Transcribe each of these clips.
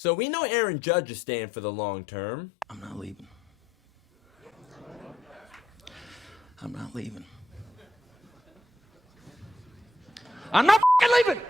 So we know Aaron Judge is staying for the long term. I'm not leaving. I'm not leaving. I'm not leaving!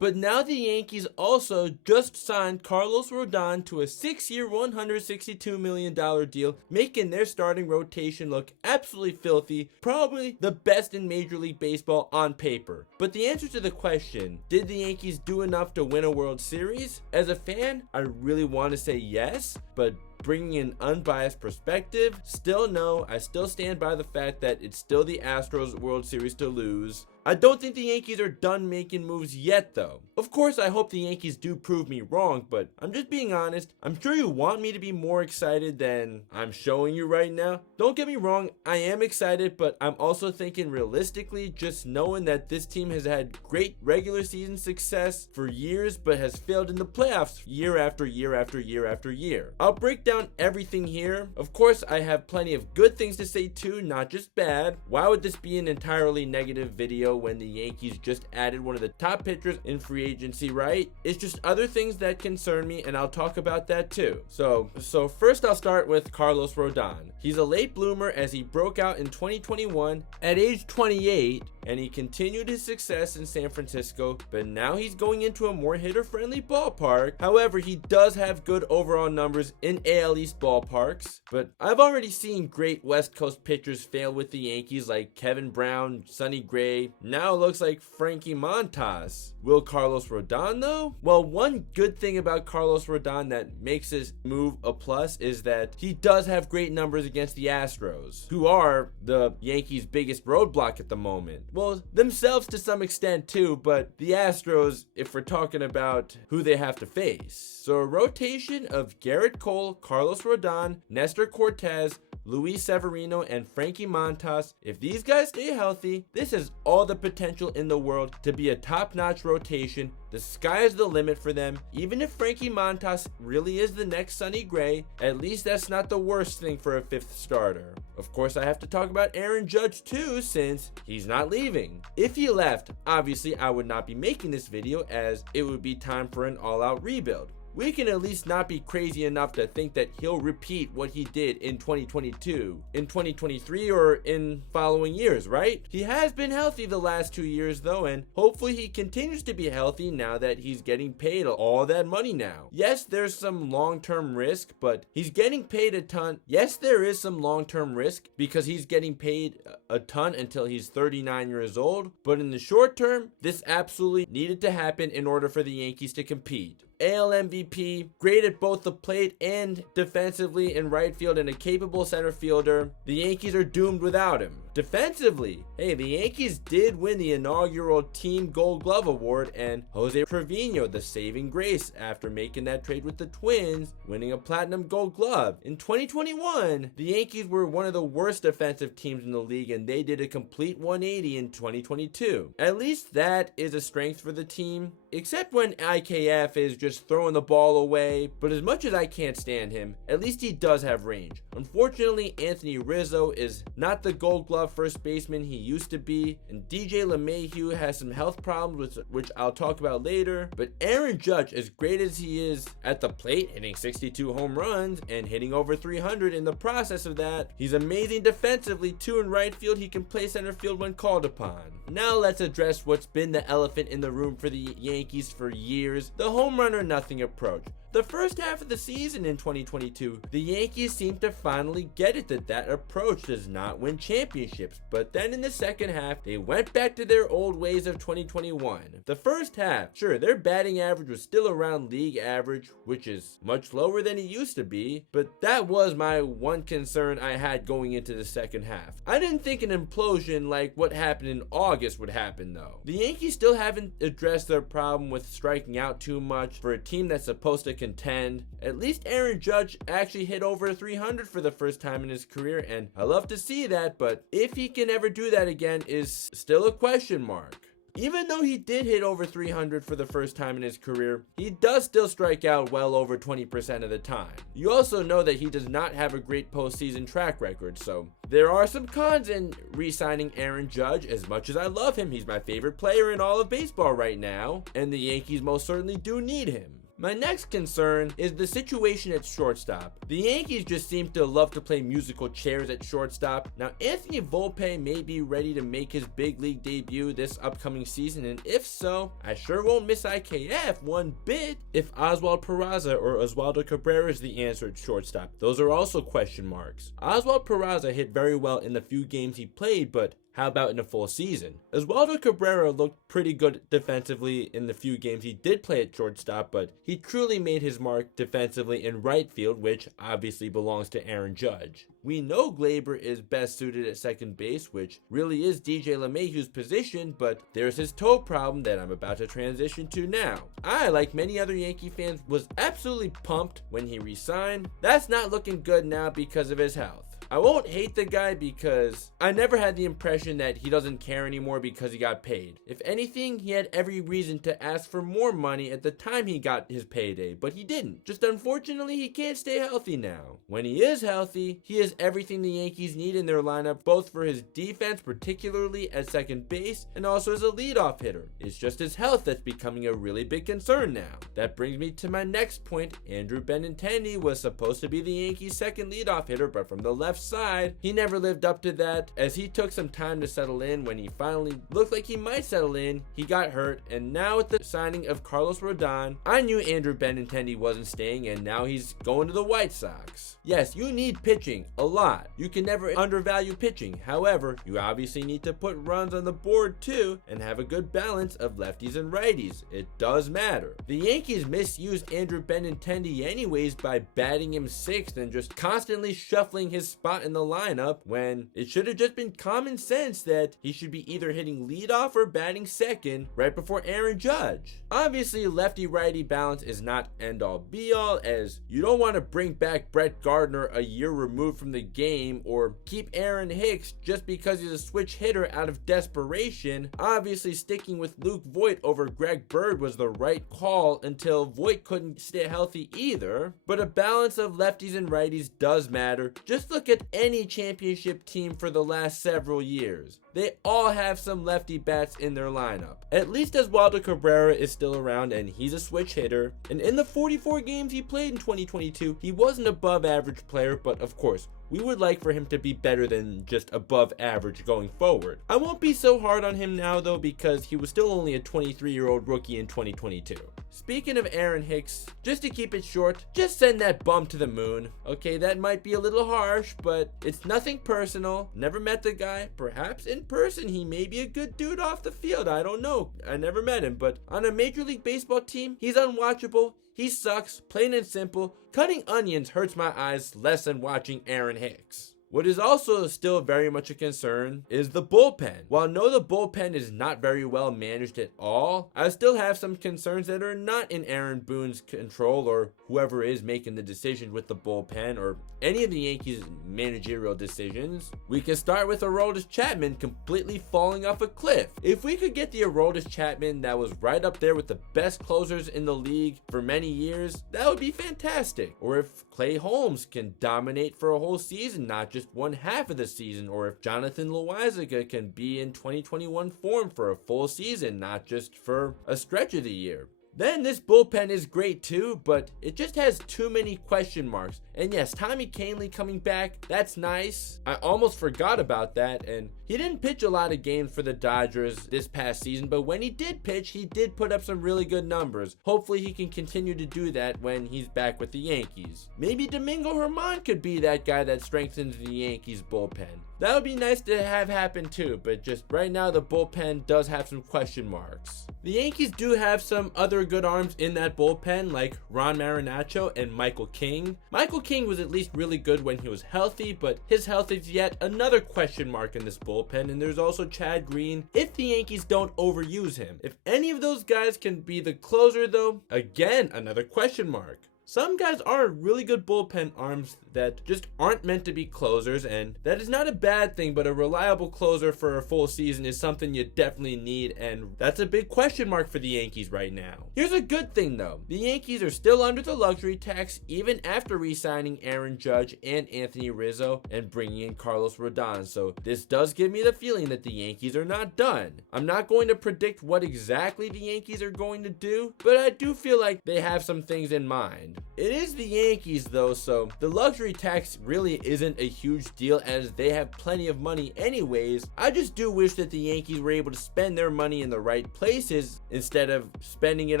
But now the Yankees also just signed Carlos Rodon to a 6-year, $162 million deal, making their starting rotation look absolutely filthy, probably the best in Major League Baseball on paper. But the answer to the question, did the Yankees do enough to win a World Series? As a fan, I really want to say yes, but bringing an unbiased perspective, still no. I still stand by the fact that it's still the Astros World Series to lose. I don't think the Yankees are done making moves yet though. Of course I hope the Yankees do prove me wrong, but I'm just being honest. I'm sure you want me to be more excited than I'm showing you right now. Don't get me wrong, I am excited, but I'm also thinking realistically, just knowing that this team has had great regular season success for years but has failed in the playoffs year after year after year after year. I'll break down everything here. Of course I have plenty of good things to say too, not just bad. Why would this be an entirely negative video when the Yankees just added one of the top pitchers in free agency, right? It's just other things that concern me, and I'll talk about that too. So first I'll start with Carlos Rodon. He's a late bloomer as he broke out in 2021 at age 28, and he continued his success in San Francisco, but now he's going into a more hitter-friendly ballpark. However, he does have good overall numbers in AL East ballparks, but I've already seen great West Coast pitchers fail with the Yankees like Kevin Brown, Sonny Gray. Now it looks like Frankie Montas. Will Carlos Rodon though? Well, one good thing about Carlos Rodon that makes this move a plus is that he does have great numbers against the Astros, who are the Yankees' biggest roadblock at the moment. Well, themselves to some extent too, but the Astros, if we're talking about who they have to face. So a rotation of Garrett Cole, Carlos Rodon, Nestor Cortez, Luis Severino, and Frankie Montas. If these guys stay healthy, this has all the potential in the world to be a top-notch rotation. The sky is the limit for them. Even if Frankie Montas really is the next Sonny Gray, at least that's not the worst thing for a fifth starter. Of course, I have to talk about Aaron Judge too, since he's not leaving. If he left, obviously I would not be making this video, as it would be time for an all-out rebuild. We can at least not be crazy enough to think that he'll repeat what he did in 2022, in 2023, or in following years, right? He has been healthy the last 2 years though, and hopefully he continues to be healthy now that he's getting paid all that money now. Yes, there's some long-term risk, but he's getting paid a ton. Yes, there is some long-term risk because he's getting paid a ton until he's 39 years old, but in the short term, this absolutely needed to happen in order for the Yankees to compete. AL MVP, great at both the plate and defensively in right field, and a capable center fielder. The Yankees are doomed without him. Defensively, hey, the Yankees did win the inaugural Team Gold Glove Award, and Jose Trevino, the saving grace after making that trade with the Twins, winning a Platinum Gold Glove. In 2021, the Yankees were one of the worst defensive teams in the league, and they did a complete 180 in 2022. At least that is a strength for the team, except when IKF is just throwing the ball away. But as much as I can't stand him, at least he does have range. Unfortunately, Anthony Rizzo is not the Gold Glove first baseman he used to be, and DJ LeMahieu has some health problems, which I'll talk about later. But Aaron Judge, as great as he is at the plate, hitting 62 home runs and hitting over 300 in the process of that, he's amazing defensively too. In right field, he can play center field when called upon. Now let's address what's been the elephant in the room for the Yankees for years: the home run or nothing approach. The first half of the season in 2022, the Yankees seemed to finally get it that approach does not win championships, but then in the second half, they went back to their old ways of 2021. The first half, sure, their batting average was still around league average, which is much lower than it used to be, but that was my one concern I had going into the second half. I didn't think an implosion like what happened in August would happen though. The Yankees still haven't addressed their problem with striking out too much for a team that's supposed to contend. At least Aaron Judge actually hit over 300 for the first time in his career, and I love to see that, but if he can ever do that again is still a question mark. Even though he did hit over 300 for the first time in his career, he does still strike out well over 20% of the time. You also know that he does not have a great postseason track record, so there are some cons in re-signing Aaron Judge. As much as I love him, he's my favorite player in all of baseball right now, and the Yankees most certainly do need him. My next concern is the situation at shortstop. The Yankees just seem to love to play musical chairs at shortstop. Now, Anthony Volpe may be ready to make his big league debut this upcoming season, and if so, I sure won't miss IKF one bit if Oswald Peraza or Oswaldo Cabrera is the answer at shortstop. Those are also question marks. Oswald Peraza hit very well in the few games he played, but how about in a full season? Oswaldo Cabrera looked pretty good defensively in the few games he did play at shortstop, but he truly made his mark defensively in right field, which obviously belongs to Aaron Judge. We know Gleyber is best suited at second base, which really is DJ LeMahieu's position, but there's his toe problem that I'm about to transition to now. I, like many other Yankee fans, was absolutely pumped when he re-signed. That's not looking good now because of his health. I won't hate the guy because I never had the impression that he doesn't care anymore because he got paid. If anything, he had every reason to ask for more money at the time he got his payday, but he didn't. Just unfortunately, he can't stay healthy now. When he is healthy, he is everything the Yankees need in their lineup, both for his defense, particularly at second base, and also as a leadoff hitter. It's just his health that's becoming a really big concern now. That brings me to my next point. Andrew Benintendi was supposed to be the Yankees' second leadoff hitter, but from the left side, he never lived up to that, as he took some time to settle in. When he finally looked like he might settle in, he got hurt, and now with the signing of Carlos Rodon, I knew Andrew Benintendi wasn't staying, and now he's going to the White Sox. Yes, you need pitching, a lot. You can never undervalue pitching. However, you obviously need to put runs on the board too, and have a good balance of lefties and righties. It does matter. The Yankees misused Andrew Benintendi anyways by batting him sixth and just constantly shuffling his spot in the lineup, when it should have just been common sense that he should be either hitting leadoff or batting second right before Aaron Judge. Obviously, lefty-righty balance is not end-all be-all, as you don't want to bring back Brett Gardner a year removed from the game or keep Aaron Hicks just because he's a switch hitter out of desperation. Obviously, sticking with Luke Voit over Greg Bird was the right call until Voit couldn't stay healthy either, but a balance of lefties and righties does matter. Just look at any championship team for the last several years. They all have some lefty bats in their lineup. At least Oswaldo Cabrera is still around, and he's a switch hitter. And in the 44 games he played in 2022, he was an above average player, but of course, we would like for him to be better than just above average going forward. I won't be so hard on him now though, because he was still only a 23-year-old rookie in 2022. Speaking of Aaron Hicks, just to keep it short, just send that bum to the moon. Okay, that might be a little harsh, but it's nothing personal. Never met the guy. Perhaps in person he may be a good dude off the field. I don't know. I never met him, but on a Major League Baseball team, he's unwatchable. He sucks, plain and simple. Cutting onions hurts my eyes less than watching Aaron Hicks. What is also still very much a concern is the bullpen. While I know the bullpen is not very well managed at all, I still have some concerns that are not in Aaron Boone's control, or whoever is making the decision with the bullpen, or any of the Yankees' managerial decisions. We can start with Aroldis Chapman completely falling off a cliff. If we could get the Aroldis Chapman that was right up there with the best closers in the league for many years, that would be fantastic. Or if Clay Holmes can dominate for a whole season, not just one half of the season, or if Jonathan Loaisiga can be in 2021 form for a full season, not just for a stretch of the year. Then this bullpen is great too, but it just has too many question marks. And yes, Tommy Kahnle coming back, that's nice. I almost forgot about that, and he didn't pitch a lot of games for the Dodgers this past season, but when he did pitch, he did put up some really good numbers. Hopefully he can continue to do that when he's back with the Yankees. Maybe Domingo Germán could be that guy that strengthens the Yankees bullpen. That would be nice to have happen too, but just right now the bullpen does have some question marks. The Yankees do have some other good arms in that bullpen, like Ron Marinaccio and Michael King. Michael King was at least really good when he was healthy, but his health is yet another question mark in this bullpen. And there's also Chad Green if the Yankees don't overuse him. If any of those guys can be the closer though, again, another question mark. some guys are really good bullpen arms that just aren't meant to be closers, and that is not a bad thing, but a reliable closer for a full season is something you definitely need, and that's a big question mark for the Yankees right now. Here's a good thing though. The Yankees are still under the luxury tax even after re-signing Aaron Judge and Anthony Rizzo and bringing in Carlos Rodon, so this does give me the feeling that the Yankees are not done. I'm not going to predict what exactly the Yankees are going to do, but I do feel like they have some things in mind. It is the Yankees though, so the luxury tax really isn't a huge deal as they have plenty of money anyways. I just do wish that the Yankees were able to spend their money in the right places instead of spending it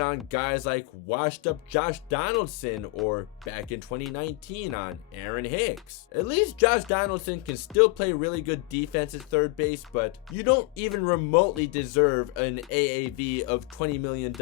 on guys like washed up Josh Donaldson or back in 2019 on Aaron Hicks. At least Josh Donaldson can still play really good defense at third base, but you don't even remotely deserve an AAV of $20 million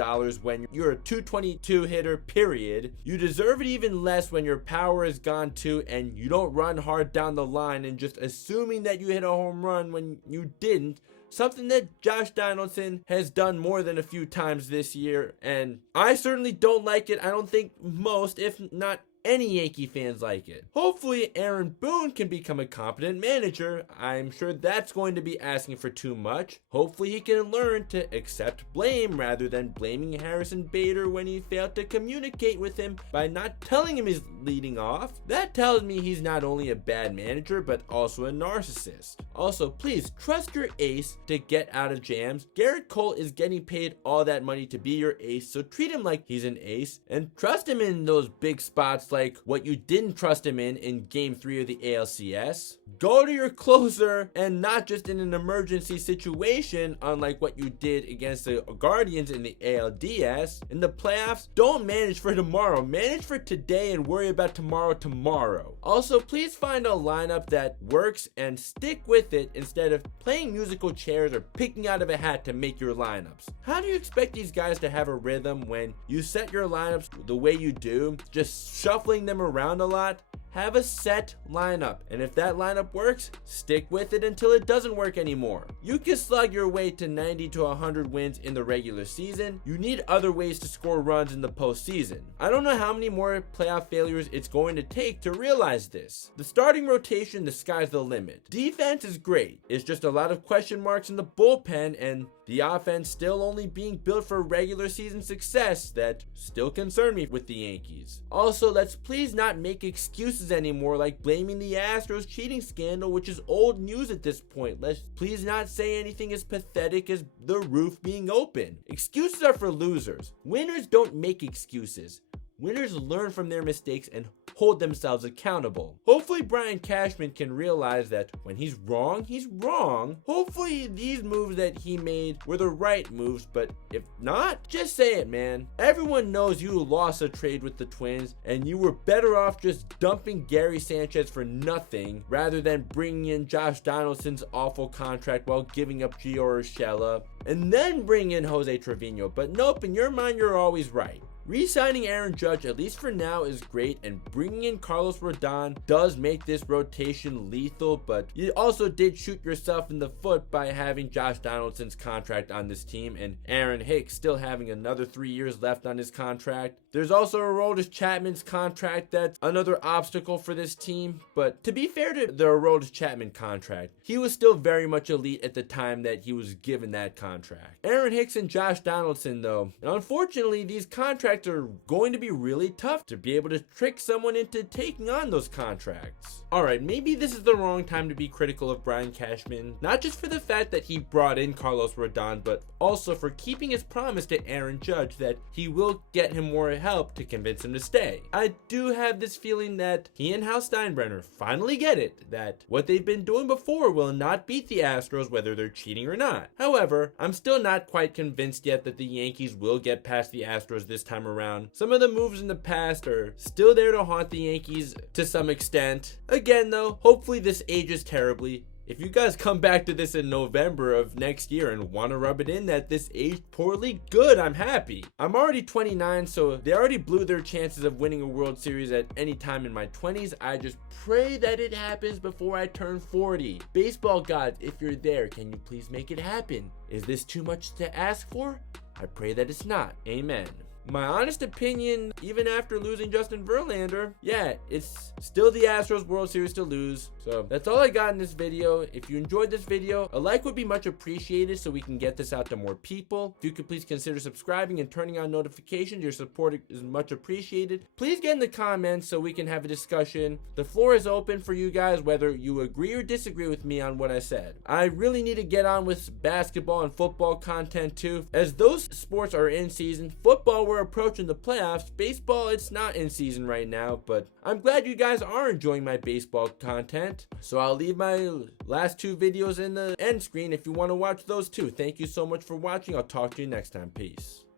when you're a 222 hitter, period. You deserve it even less when your power is gone too and you don't run hard down the line and just assuming that you hit a home run when you didn't. Something that Josh Donaldson has done more than a few times this year, and I certainly don't like it. I don't think most, if not any Yankee fans like it. Hopefully Aaron Boone can become a competent manager. I'm sure that's going to be asking for too much. Hopefully he can learn to accept blame rather than blaming Harrison Bader when he failed to communicate with him by not telling him he's leading off. That tells me he's not only a bad manager but also a narcissist. Also, please trust your ace to get out of jams. Garrett Cole is getting paid all that money to be your ace, so treat him like he's an ace and trust him in those big spots like what you didn't trust him in Game 3 of the ALCS. Go to your closer and not just in an emergency situation, unlike what you did against the Guardians in the ALDS. In the playoffs, don't manage for tomorrow. Manage for today and worry about tomorrow. Also, please find a lineup that works and stick with it instead of playing musical chairs or picking out of a hat to make your lineups. How do you expect these guys to have a rhythm when you set your lineups the way you do, just shuffling them around a lot? Have a set lineup, and if that lineup works, stick with it until it doesn't work anymore. You can slug your way to 90 to 100 wins in the regular season. You need other ways to score runs in the postseason. I don't know how many more playoff failures it's going to take to realize this. The starting rotation, the sky's the limit. Defense is great. It's just a lot of question marks in the bullpen, and the offense still only being built for regular season success that still concern me with the Yankees. Also, let's please not make excuses anymore like blaming the Astros cheating scandal, which is old news at this point. Let's please not say anything as pathetic as the roof being open. Excuses are for losers. Winners don't make excuses. Winners learn from their mistakes and hold themselves accountable. Hopefully Brian Cashman can realize that when he's wrong, he's wrong. Hopefully these moves that he made were the right moves, but if not, just say it, man. Everyone knows you lost a trade with the Twins and you were better off just dumping Gary Sanchez for nothing rather than bringing in Josh Donaldson's awful contract while giving up Gio Urshela and then bring in Jose Trevino. But nope, in your mind, you're always right. Re-signing Aaron Judge, at least for now, is great, and bringing in Carlos Rodon does make this rotation lethal, but you also did shoot yourself in the foot by having Josh Donaldson's contract on this team and Aaron Hicks still having another 3 years left on his contract. There's also Aroldis Chapman's contract that's another obstacle for this team, but to be fair to the Aroldis Chapman contract, he was still very much elite at the time that he was given that contract. Aaron Hicks and Josh Donaldson though, and unfortunately these contracts are going to be really tough to be able to trick someone into taking on those contracts. Alright, maybe this is the wrong time to be critical of Brian Cashman, not just for the fact that he brought in Carlos Rodon, but also for keeping his promise to Aaron Judge that he will get him more help to convince him to stay. I do have this feeling that he and Hal Steinbrenner finally get it, that what they've been doing before will not beat the Astros whether they're cheating or not. However, I'm still not quite convinced yet that the Yankees will get past the Astros this time around. Some of the moves in the past are still there to haunt the Yankees to some extent. Again though, hopefully this ages terribly. If you guys come back to this in November of next year and want to rub it in that this aged poorly, good, I'm happy. I'm already 29, so they already blew their chances of winning a World Series at any time in my 20s. I just pray that it happens before I turn 40. Baseball gods, if you're there, can you please make it happen? Is this too much to ask for? I pray that it's not. Amen. My honest opinion, even after losing Justin Verlander, yeah, it's still the Astros World Series to lose. So that's all I got in this video. If you enjoyed this video, a like would be much appreciated so we can get this out to more people. If you could please consider subscribing and turning on notifications, your support is much appreciated. Please get in the comments so we can have a discussion. The floor is open for you guys, whether you agree or disagree with me on what I said. I really need to get on with basketball and football content too, as those sports are in season. Football, we're approaching the playoffs. Baseball, it's not in season right now, but I'm glad you guys are enjoying my baseball content. So I'll leave my last two videos in the end screen if you want to watch those too. Thank you so much for watching. I'll talk to you next time. Peace.